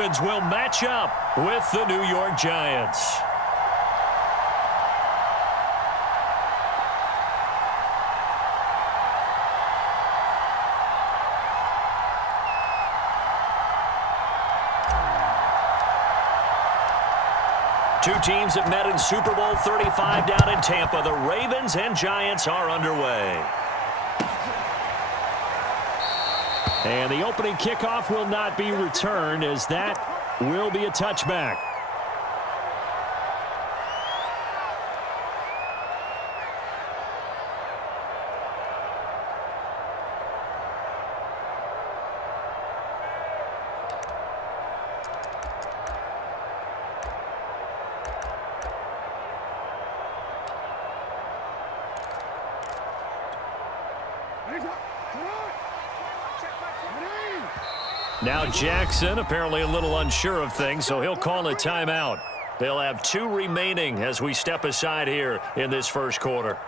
Ravens will match up with the New York Giants. Two teams that met in Super Bowl 35 down in Tampa. The Ravens and Giants are underway. And the opening kickoff will not be returned, as that will be a touchback. Now Jackson apparently a little unsure of things, so he'll call a timeout. They'll have 2 remaining as we step aside here in this first quarter.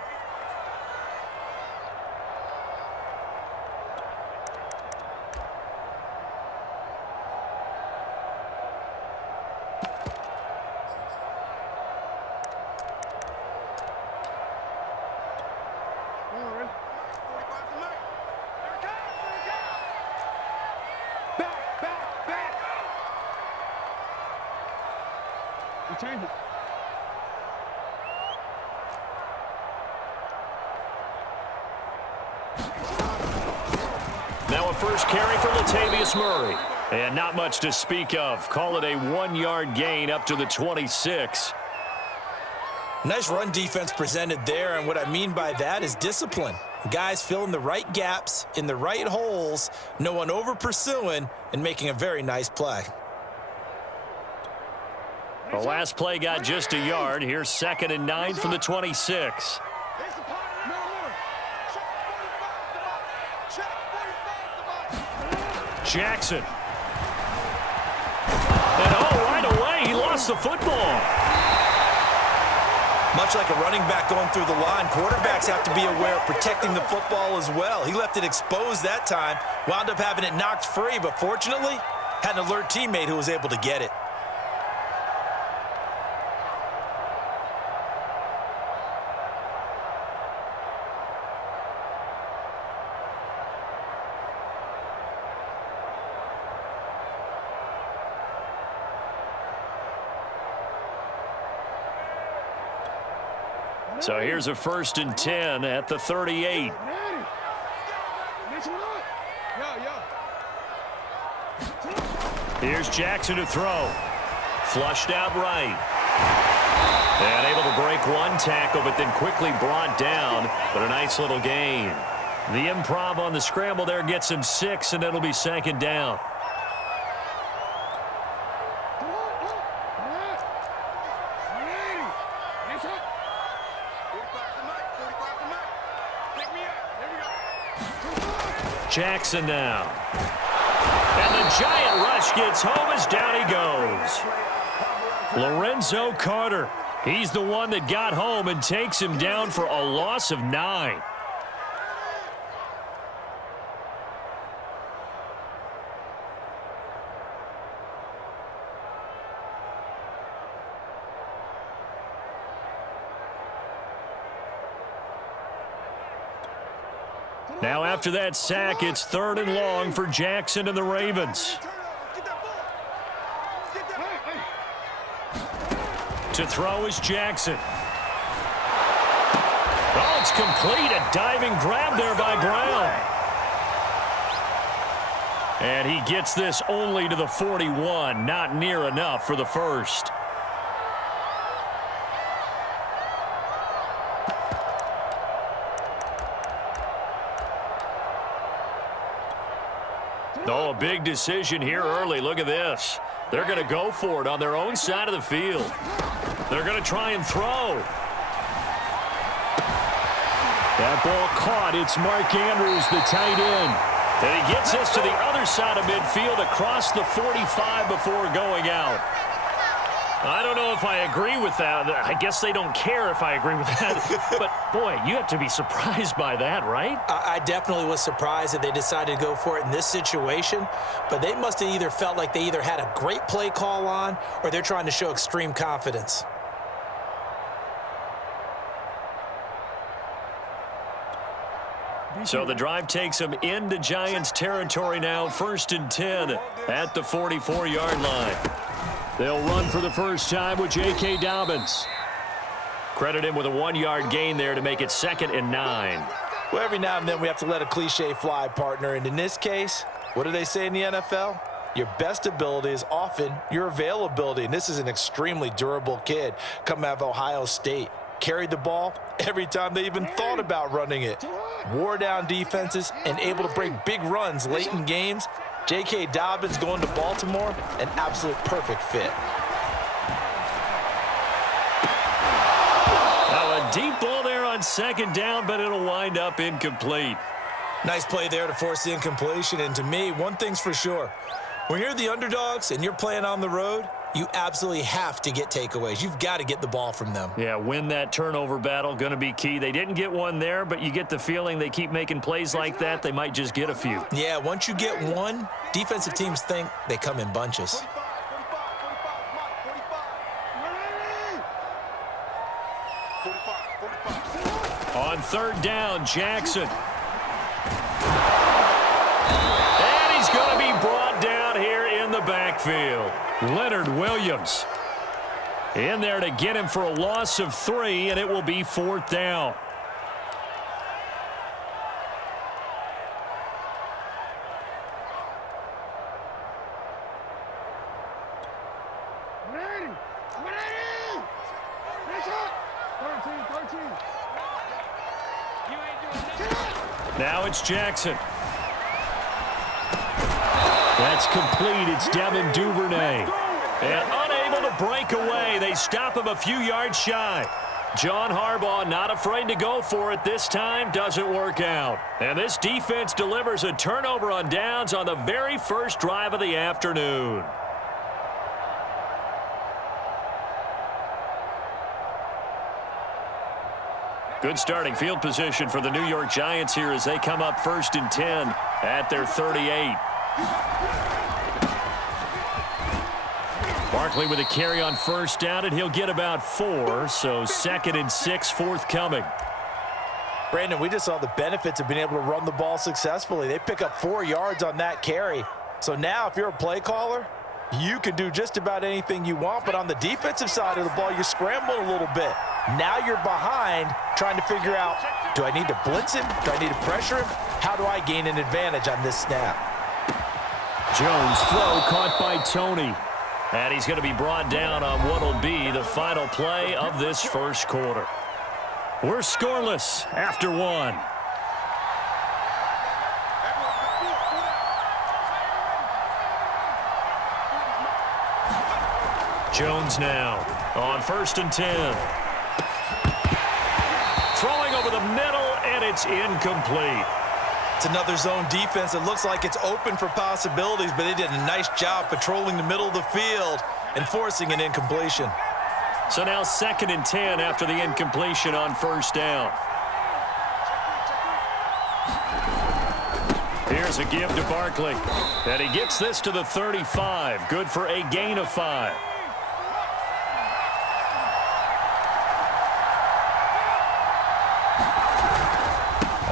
Now a first carry for Latavius Murray. And not much to speak of. Call it a 1-yard gain up to the 26. Nice run defense presented there, and what I mean by that is discipline. Guys filling the right gaps in the right holes, no one over pursuing, and making a very nice play. The last play got just a yard. Here's 2nd and 9 from the 26. Jackson. And right away, he lost the football. Much like a running back going through the line, quarterbacks have to be aware of protecting the football as well. He left it exposed that time, wound up having it knocked free, but fortunately, had an alert teammate who was able to get it. So here's a 1st and 10 at the 38. Here's Jackson to throw. Flushed out right. And able to break one tackle, but then quickly brought down. But a nice little gain. The improv on the scramble there gets him 6, and it'll be 2nd down. Jackson now. And the giant rush gets home as down he goes. Lorenzo Carter. He's the one that got home and takes him down for a loss of 9. Now after that sack, it's 3rd and long for Jackson and the Ravens. To throw is Jackson. Oh, it's complete. A diving grab there by Brown. And he gets this only to the 41. Not near enough for the first. Oh, a big decision here early. Look at this. They're going to go for it on their own side of the field. They're going to try and throw. That ball caught. It's Mark Andrews, the tight end. And he gets this to the other side of midfield across the 45 before going out. I don't know if I agree with that. I guess they don't care if I agree with that. But, boy, you have to be surprised by that, right? I definitely was surprised that they decided to go for it in this situation. But they must have either felt like they either had a great play call on or they're trying to show extreme confidence. So the drive takes them into Giants territory now, 1st and 10 at the 44-yard line. They'll run for the first time with J.K. Dobbins. Credit him with a 1-yard gain there to make it 2nd and 9. Well, every now and then we have to let a cliche fly, partner. And in this case, what do they say in the NFL? Your best ability is often your availability. And this is an extremely durable kid coming out of Ohio State. Carried the ball every time they even thought about running it. Wore down defenses and able to break big runs late in games. J.K. Dobbins going to Baltimore, an absolute perfect fit. Now a deep ball there on 2nd down, but it'll wind up incomplete. Nice play there to force the incompletion. And to me, one thing's for sure. When you're the underdogs and you're playing on the road, you absolutely have to get takeaways. You've got to get the ball from them. Yeah, win that turnover battle, going to be key. They didn't get one there, but you get the feeling they keep making plays like that, they might just get a few. Yeah, once you get one, defensive teams think they come in bunches. On 3rd down, Jackson. And he's going to be brought down here in the backfield. Leonard Williams in there to get him for a loss of 3, and it will be 4th down. Now it's Jackson. That's complete. It's Devin Duvernay. And unable to break away. They stop him a few yards shy. John Harbaugh not afraid to go for it this time. Doesn't work out. And this defense delivers a turnover on downs on the very first drive of the afternoon. Good starting field position for the New York Giants here as they come up 1st and 10 at their 38. Barkley with a carry on 1st down, and he'll get about 4, so 2nd and 6 forthcoming. Brandon, we just saw the benefits of being able to run the ball successfully. They pick up 4 yards on that carry. So now if you're a play caller, you can do just about anything you want, but on the defensive side of the ball, you scramble a little bit. Now you're behind trying to figure out, do I need to blitz him? Do I need to pressure him? How do I gain an advantage on this snap? Jones throw caught by Tony. And he's going to be brought down on what will be the final play of this first quarter. We're scoreless after 1. Jones now on 1st and 10. Throwing over the middle, and it's incomplete. It's another zone defense. It looks like it's open for possibilities, but they did a nice job patrolling the middle of the field and forcing an incompletion. So now 2nd and 10 after the incompletion on 1st down. Here's a give to Barkley. And he gets this to the 35. Good for a gain of 5.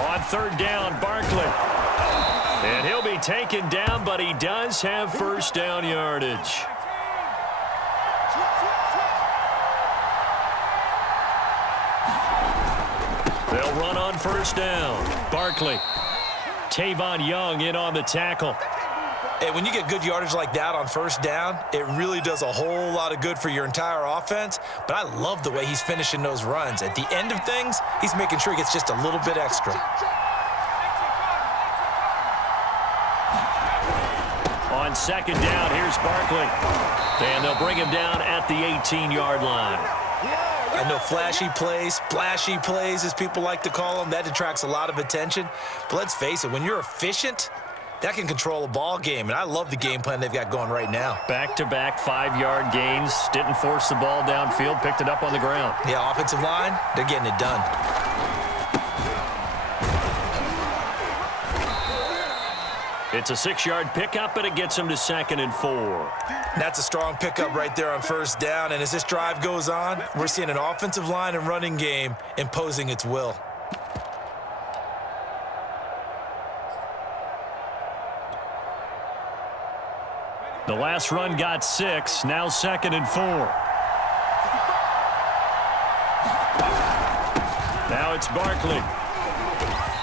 On 3rd down, Barkley. And he'll be taken down, but he does have 1st down yardage. They'll run on 1st down. Barkley. Tavon Young in on the tackle. Hey, when you get good yardage like that on 1st down, it really does a whole lot of good for your entire offense. But I love the way he's finishing those runs. At the end of things, he's making sure he gets just a little bit extra. On 2nd down, here's Barkley. And they'll bring him down at the 18-yard line. I know flashy plays, splashy plays, as people like to call them, that attracts a lot of attention. But let's face it, when you're efficient, That can control a ball game, and I love the game plan they've got going right now. Back-to-back 5-yard gains. Didn't force the ball downfield. Picked it up on the ground. Yeah, offensive line, they're getting it done. It's a 6-yard pickup, and it gets him to 2nd and 4. That's a strong pickup right there on first down, and as this drive goes on, we're seeing an offensive line and running game imposing its will. The last run got 6, now 2nd and 4. Now it's Barkley.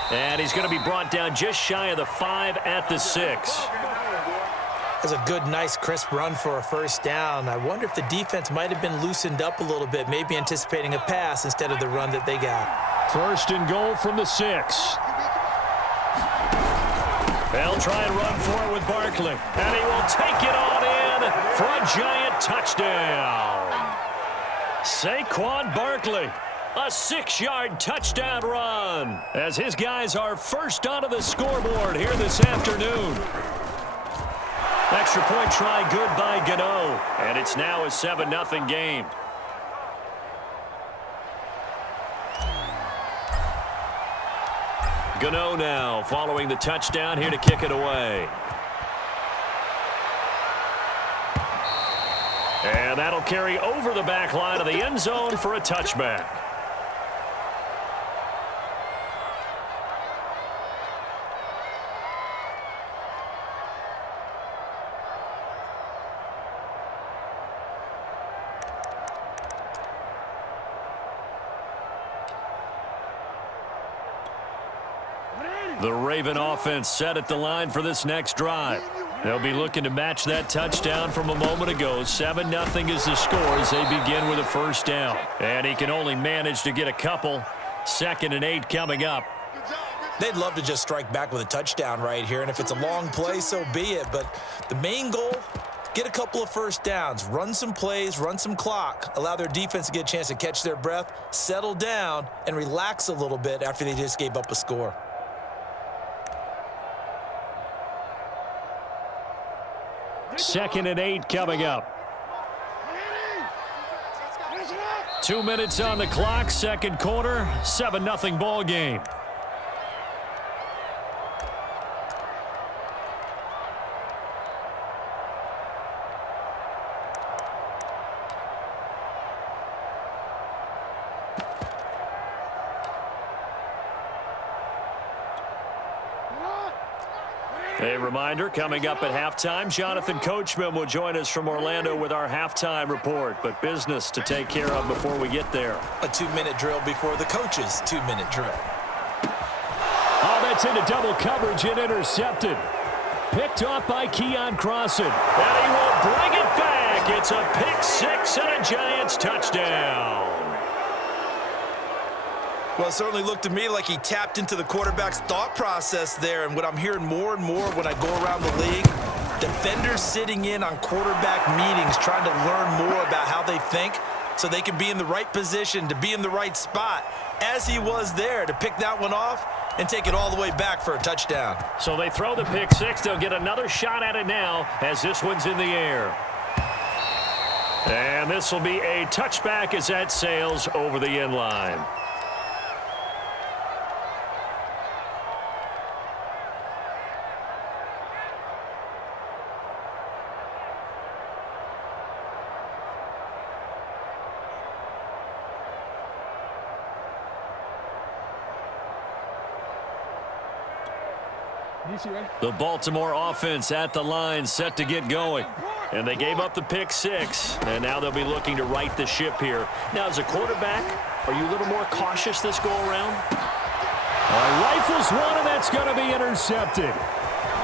And he's going to be brought down just shy of the 5 at the 6. That's a good, nice, crisp run for a first down. I wonder if the defense might have been loosened up a little bit, maybe anticipating a pass instead of the run that they got. 1st and goal from the 6. They'll try and run for it with Barkley. And he will take it on in for a giant touchdown. Saquon Barkley, a 6-yard touchdown run, as his guys are first onto the scoreboard here this afternoon. Extra point try good by Gano, and it's now a 7-0 game. Gano now following the touchdown here to kick it away. And that'll carry over the back line of the end zone for a touchback. The Raven offense set at the line for this next drive. They'll be looking to match that touchdown from a moment ago. 7-0 is the score as they begin with a first down. And he can only manage to get a couple. 2nd and 8 coming up. They'd love to just strike back with a touchdown right here, and if it's a long play, so be it. But the main goal, get a couple of first downs, run some plays, run some clock, allow their defense to get a chance to catch their breath, settle down, and relax a little bit after they just gave up a score. Second and 8 coming up. 2 minutes on the clock, second quarter, 7-0 ball game. A reminder, coming up at halftime, Jonathan Coachman will join us from Orlando with our halftime report, but business to take care of before we get there. A 2-minute drill before the coach's 2-minute drill. Oh, that's into double coverage and intercepted. Picked off by Keon Crossan, and he will bring it back. It's a pick six and a Giants touchdown. Well, it certainly looked to me like he tapped into the quarterback's thought process there. And what I'm hearing more and more when I go around the league, defenders sitting in on quarterback meetings trying to learn more about how they think so they can be in the right position to be in the right spot, as he was there to pick that one off and take it all the way back for a touchdown. So they throw the pick six. They'll get another shot at it now as this one's in the air. And this will be a touchback as that sails over the end line. The Baltimore offense at the line, set to get going. And they gave up the pick six, and now they'll be looking to right the ship here. Now, as a quarterback, are you a little more cautious this go-around? Rifles one, and that's going to be intercepted.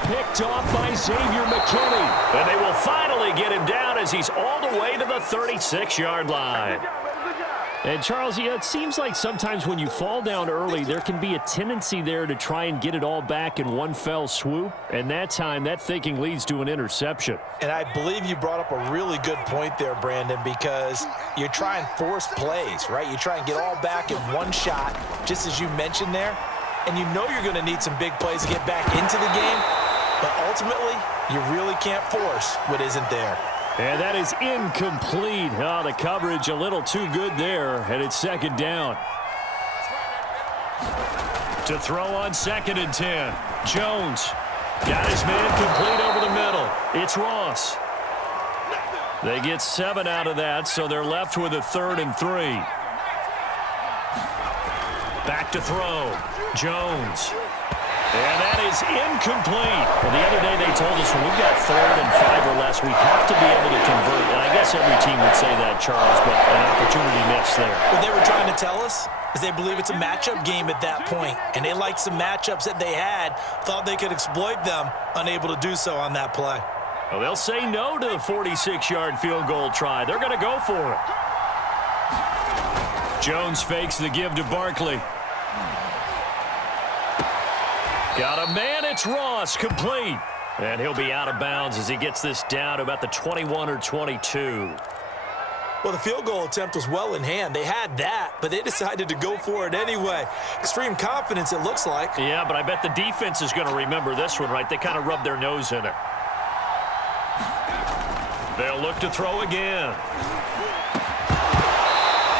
Picked off by Xavier McKinney. And they will finally get him down as he's all the way to the 36-yard line. And, Charles, yeah, it seems like sometimes when you fall down early, there can be a tendency there to try and get it all back in one fell swoop. And that time, that thinking leads to an interception. And I believe you brought up a really good point there, Brandon, because you try and force plays, right? You try and get all back in one shot, just as you mentioned there. And you know you're going to need some big plays to get back into the game. but ultimately, you really can't force what isn't there. And that is incomplete. Oh, the coverage a little too good there, and it's second down. To throw on 2nd and 10. Jones got his man complete over the middle. It's Ross. They get 7 out of that, so they're left with a 3rd and 3. Back to throw. Jones. And that is incomplete. Well, the other day they told us when we've got 3rd and 5 or less, we have to be able to convert. And I guess every team would say that, Charles, but an opportunity missed there. What they were trying to tell us is they believe it's a matchup game at that point, and they liked some matchups that they had, thought they could exploit them, unable to do so on that play. Well, they'll say no to the 46-yard field goal try. They're going to go for it. Jones fakes the give to Barkley. Got a man, it's Ross, complete. And he'll be out of bounds as he gets this down to about the 21 or 22. Well, the field goal attempt was well in hand. They had that, but they decided to go for it anyway. Extreme confidence, it looks like. Yeah, but I bet the defense is going to remember this one, right? They kind of rubbed their nose in it. They'll look to throw again.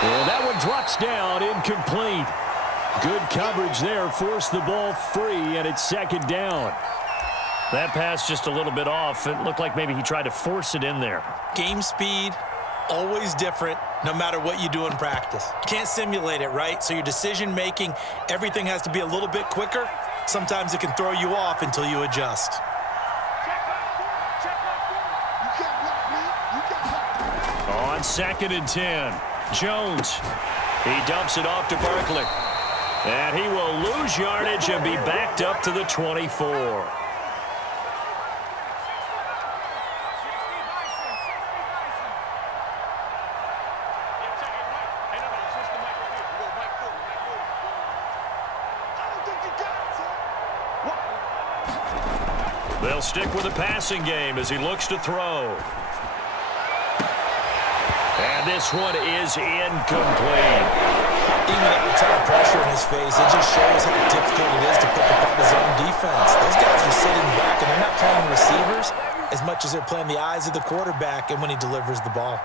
And that one drops down, incomplete. Good coverage there, forced the ball free, and it's 2nd down. That pass just a little bit off. It looked like maybe he tried to force it in there. Game speed, always different, no matter what you do in practice. You can't simulate it, right? So your decision-making, everything has to be a little bit quicker. Sometimes it can throw you off until you adjust. On 2nd and 10, Jones. He dumps it off to Barkley. And he will lose yardage and be backed up to the 24. They'll stick with the passing game as he looks to throw. And this one is incomplete. Even without a ton of pressure in his face, it just shows how difficult it is to pick apart his own defense. Those guys are sitting back, and they're not playing receivers as much as they're playing the eyes of the quarterback and when he delivers the ball.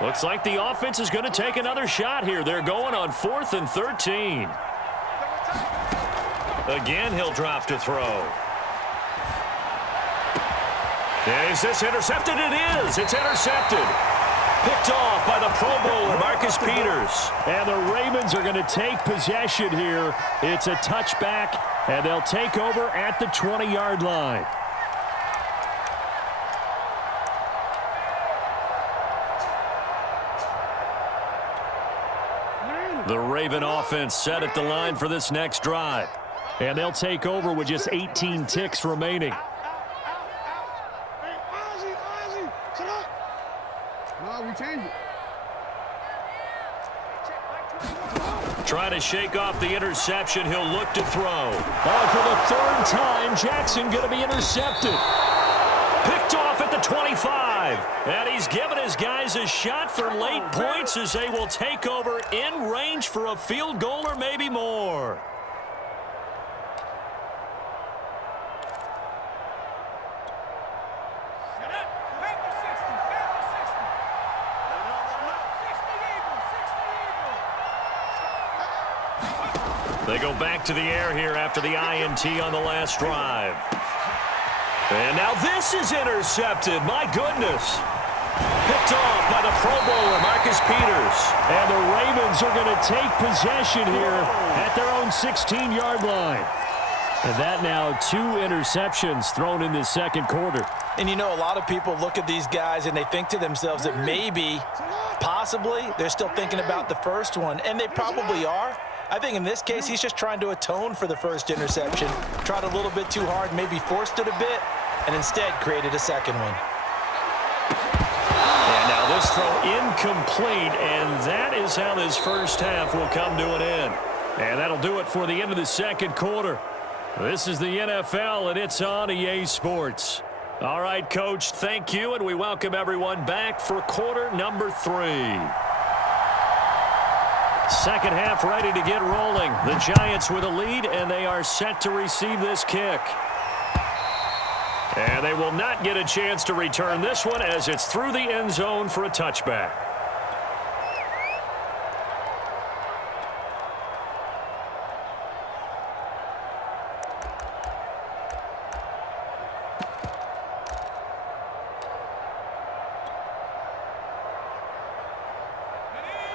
Looks like the offense is going to take another shot here. They're going on 4th and 13. Again, he'll drop to throw. Is this intercepted? It is. It's intercepted. Picked off by the Pro Bowler, Marcus Peters. And the Ravens are going to take possession here. It's a touchback, and they'll take over at the 20-yard line. The Raven offense set at the line for this next drive. And they'll take over with just 18 ticks remaining. Trying to shake off the interception. He'll look to throw. Oh, for the 3rd time, Jackson going to be intercepted. Picked off at the 25. And he's given his guys a shot for late points as they will take over in range for a field goal or maybe more. They go back to the air here after the INT on the last drive. And now this is intercepted. My goodness. Picked off by the Pro Bowler, Marcus Peters. And the Ravens are going to take possession here at their own 16-yard line. And that now 2 interceptions thrown in this 2nd quarter. And you know, a lot of people look at these guys and they think to themselves that maybe, possibly, they're still thinking about the first one. And they probably are. I think in this case, he's just trying to atone for the first interception. Tried a little bit too hard, maybe forced it a bit, and instead created a second one. And now this throw incomplete, and that is how this first half will come to an end. And that'll do it for the end of the 2nd quarter. This is the NFL, and it's on EA Sports. All right, Coach, thank you, and we welcome everyone back for quarter number 3. Second half ready to get rolling. The Giants with a lead, and they are set to receive this kick. And they will not get a chance to return this one as it's through the end zone for a touchback.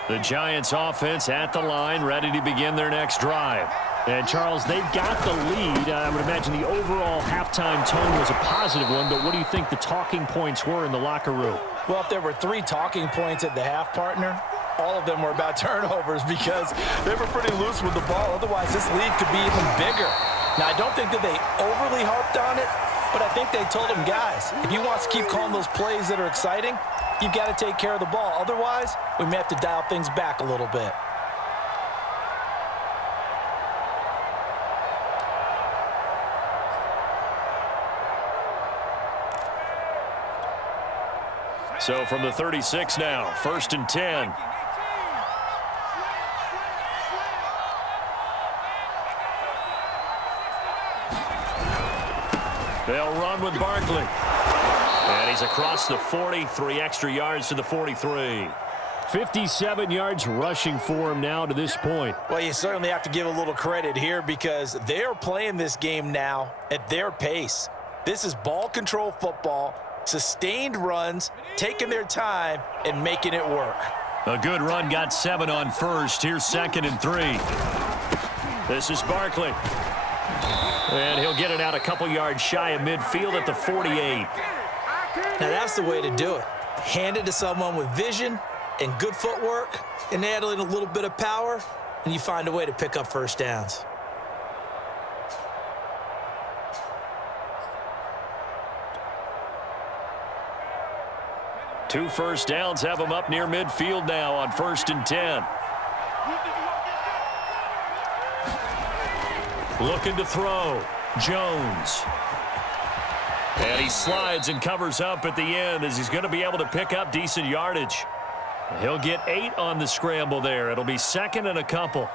The Giants offense at the line, ready to begin their next drive. And, Charles, they've got the lead. I would imagine the overall halftime tone was a positive one, but what do you think the talking points were in the locker room? Well, if there were 3 talking points at the half, partner, all of them were about turnovers because they were pretty loose with the ball. Otherwise, this lead could be even bigger. Now, I don't think that they overly harped on it, but I think they told them, guys, if you want to keep calling those plays that are exciting, you've got to take care of the ball. Otherwise, we may have to dial things back a little bit. So from the 36 now, 1st and 10. They'll run with Barkley. And he's across the 40, 3 extra yards to the 43. 57 yards rushing for him now to this point. Well, you certainly have to give a little credit here because they're playing this game now at their pace. This is ball control football, sustained runs, taking their time, and making it work. A good run, got 7 on first. Here's 2nd and 3. This is Barkley. And he'll get it out a couple yards shy of midfield at the 48. Now, that's the way to do it. Hand it to someone with vision and good footwork, and add in a little bit of power, and you find a way to pick up first downs. Two first downs have them up near midfield now on 1st and 10. Looking to throw. Jones. And he slides and covers up at the end as he's going to be able to pick up decent yardage. He'll get 8 on the scramble there. It'll be 2nd and a couple.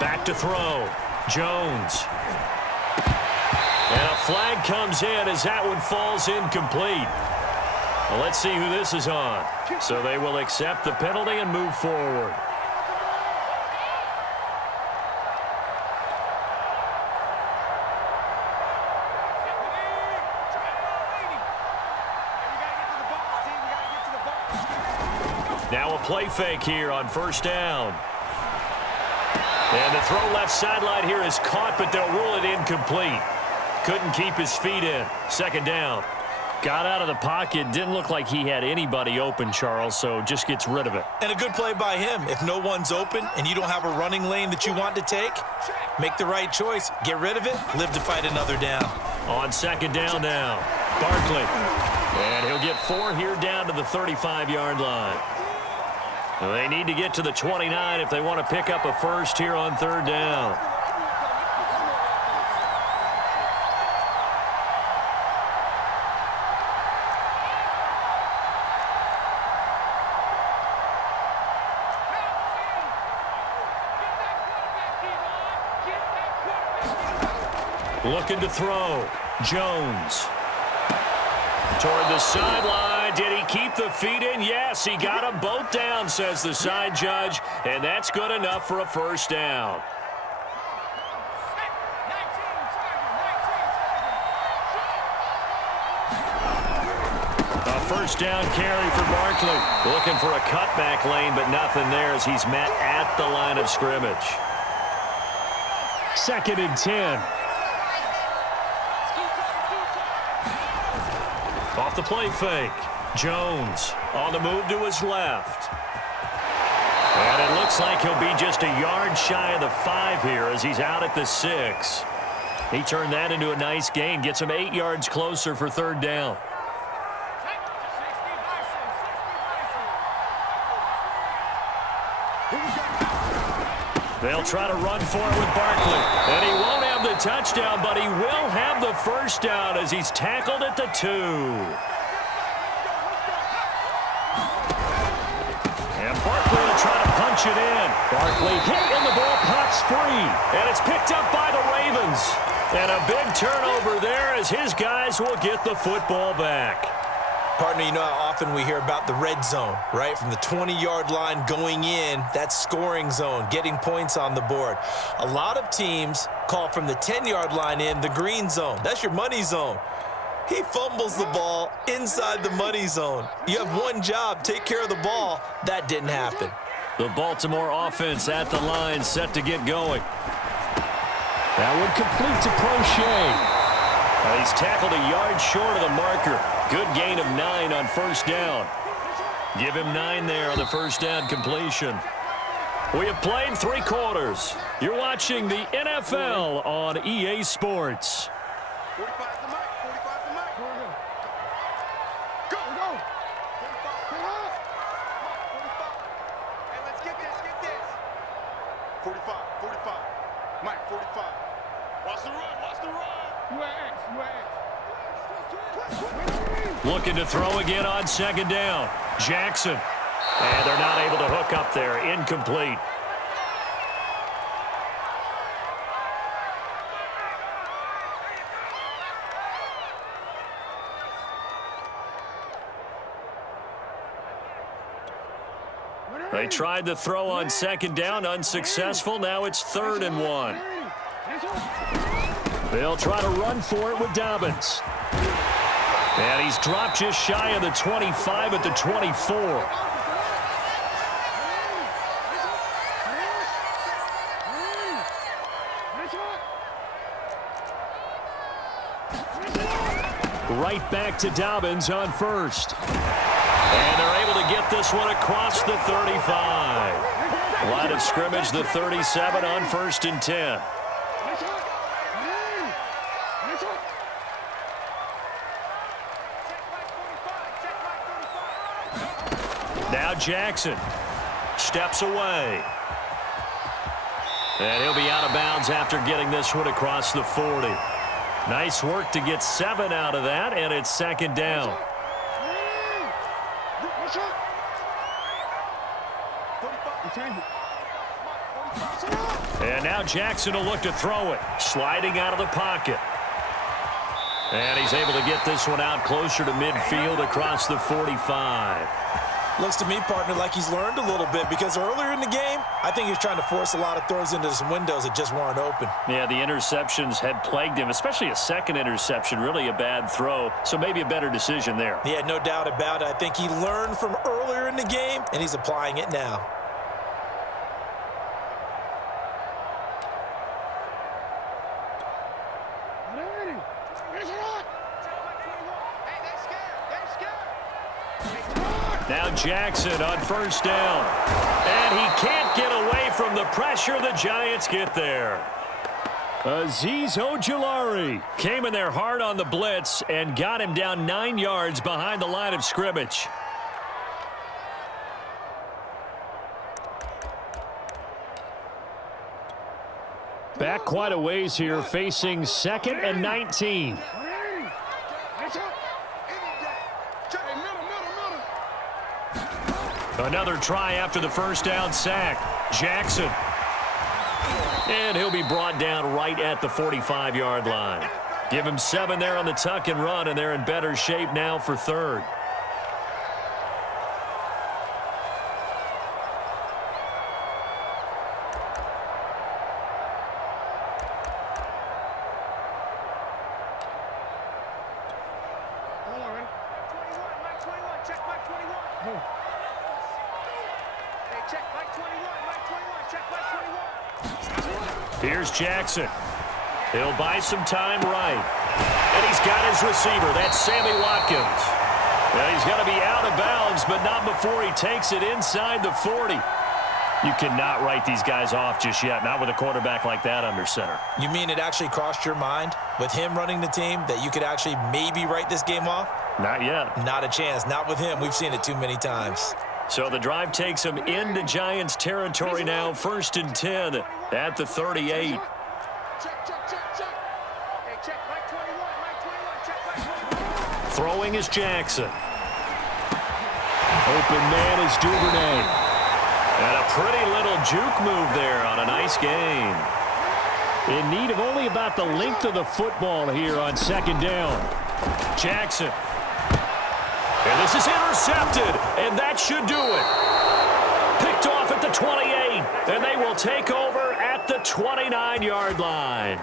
Back to throw. Jones. And a flag comes in as that one falls incomplete. Well, let's see who this is on. So they will accept the penalty and move forward. Now a play fake here on 1st down. And the throw left sideline here is caught, but they'll rule it incomplete. Couldn't keep his feet in. 2nd down. Got out of the pocket. Didn't look like he had anybody open, Charles, so just gets rid of it. And a good play by him. If no one's open and you don't have a running lane that you want to take, make the right choice. Get rid of it. Live to fight another down. On 2nd down now. Barkley. And he'll get 4 here down to the 35-yard line. They need to get to the 29 if they want to pick up a first here on 3rd down. Looking to throw. Jones. Toward the sideline. Did he keep the feet in? Yes, he got them both down, says the side judge. And that's good enough for a first down. A first down carry for Barkley. Looking for a cutback lane, but nothing there as he's met at the line of scrimmage. 2nd and 10. Off the play fake. Jones on the move to his left. And it looks like he'll be just a yard shy of the 5 here as he's out at the 6. He turned that into a nice gain. Gets him 8 yards closer for 3rd down. They'll try to run for it with Barkley. And he won't have the touchdown, but he will have the first down as he's tackled at the 2. And Barkley will try to punch it in. Barkley hit and the ball pops free. And it's picked up by the Ravens. And a big turnover there as his guys will get the football back. Partner, you know how often we hear about the red zone, right? From the 20-yard line going in, that's scoring zone, getting points on the board. A lot of teams call from the 10-yard line in the green zone. That's your money zone. He fumbles the ball inside the money zone. You have one job, take care of the ball. That didn't happen. The Baltimore offense at the line, set to get going. That one complete to Prochet. He's tackled a yard short of the marker. Good gain of 9 on first down. Give him 9 there on the first down completion. We have played 3 quarters. You're watching the NFL on EA Sports. 45 the mic, 45 the mic. Go, go. 45. Hey, let's get this. 45. Mike, 45. Watch the run. Looking to throw again on second down. Jackson. And they're not able to hook up there. Incomplete. They tried to throw on second down, unsuccessful. Now it's 3rd and 1. They'll try to run for it with Dobbins. And he's dropped just shy of the 25 at the 24. Right back to Dobbins on first. And they're able to get this one across the 35. Line of scrimmage, the 37 on 1st and 10. Now Jackson steps away. And he'll be out of bounds after getting this one across the 40. Nice work to get 7 out of that, and it's 2nd down. And now Jackson will look to throw it. Sliding out of the pocket. And he's able to get this one out closer to midfield across the 45. Looks to me, partner, like he's learned a little bit because earlier in the game, I think he was trying to force a lot of throws into some windows that just weren't open. Yeah, the interceptions had plagued him, especially a second interception, really a bad throw. So maybe a better decision there. Yeah, no doubt about it. I think he learned from earlier in the game, and he's applying it now. Now Jackson on first down. And he can't get away from the pressure. The Giants get there. Azeez Ojulari came in there hard on the blitz and got him down 9 yards behind the line of scrimmage. Back quite a ways here, facing 2nd and 19. Another try after the first down sack. Jackson. And he'll be brought down right at the 45-yard line. Give him 7 there on the tuck and run, and they're in better shape now for 3rd. Here's Jackson. He'll buy some time right. And he's got his receiver. That's Sammy Watkins. And he's going to be out of bounds, but not before he takes it inside the 40. You cannot write these guys off just yet, not with a quarterback like that under center. You mean it actually crossed your mind with him running the team that you could actually maybe write this game off? Not yet. Not a chance. Not with him. We've seen it too many times. So the drive takes him into Giants territory now. 1st and 10 at the 38. Throwing is Jackson. Open man is Duvernay. And a pretty little juke move there on a nice gain. In need of only about the length of the football here on second down. Jackson. And this is intercepted, and that should do it. Picked off at the 28, and they will take over at the 29-yard line.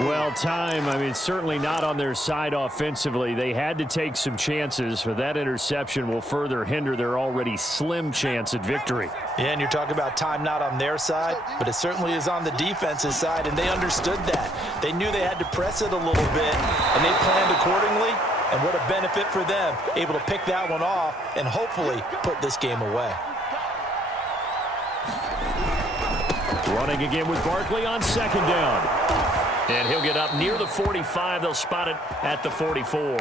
Well, time, certainly not on their side offensively. They had to take some chances, but that interception will further hinder their already slim chance at victory. Yeah, and you're talking about time not on their side, but it certainly is on the defense's side, and they understood that. They knew they had to press it a little bit, and they planned accordingly, and what a benefit for them, able to pick that one off and hopefully put this game away. Running again with Barkley on second down. And he'll get up near the 45. They'll spot it at the 44.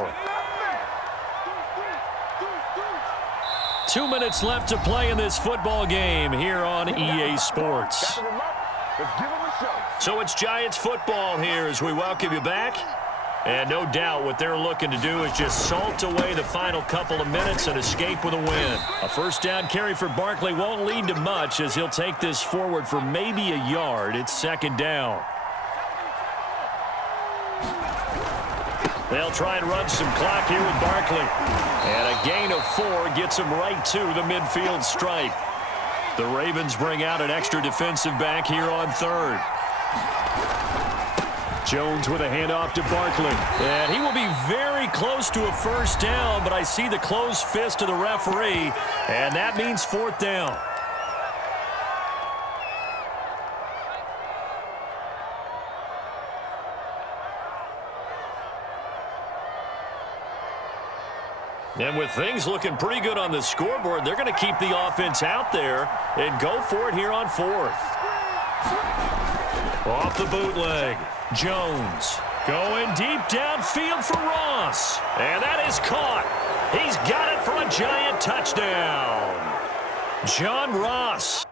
2 minutes left to play in this football game here on EA Sports. So it's Giants football here as we welcome you back. And no doubt what they're looking to do is just salt away the final couple of minutes and escape with a win. A first down carry for Barkley won't lead to much as he'll take this forward for maybe a yard. It's second down. They'll try and run some clock here with Barkley. And a gain of 4 gets him right to the midfield stripe. The Ravens bring out an extra defensive back here on third. Jones with a handoff to Barkley. And he will be very close to a first down, but I see the closed fist of the referee, and that means fourth down. And with things looking pretty good on the scoreboard, they're going to keep the offense out there and go for it here on fourth. Off the bootleg, Jones going deep downfield for Ross. And that is caught. He's got it for a Giant touchdown. John Ross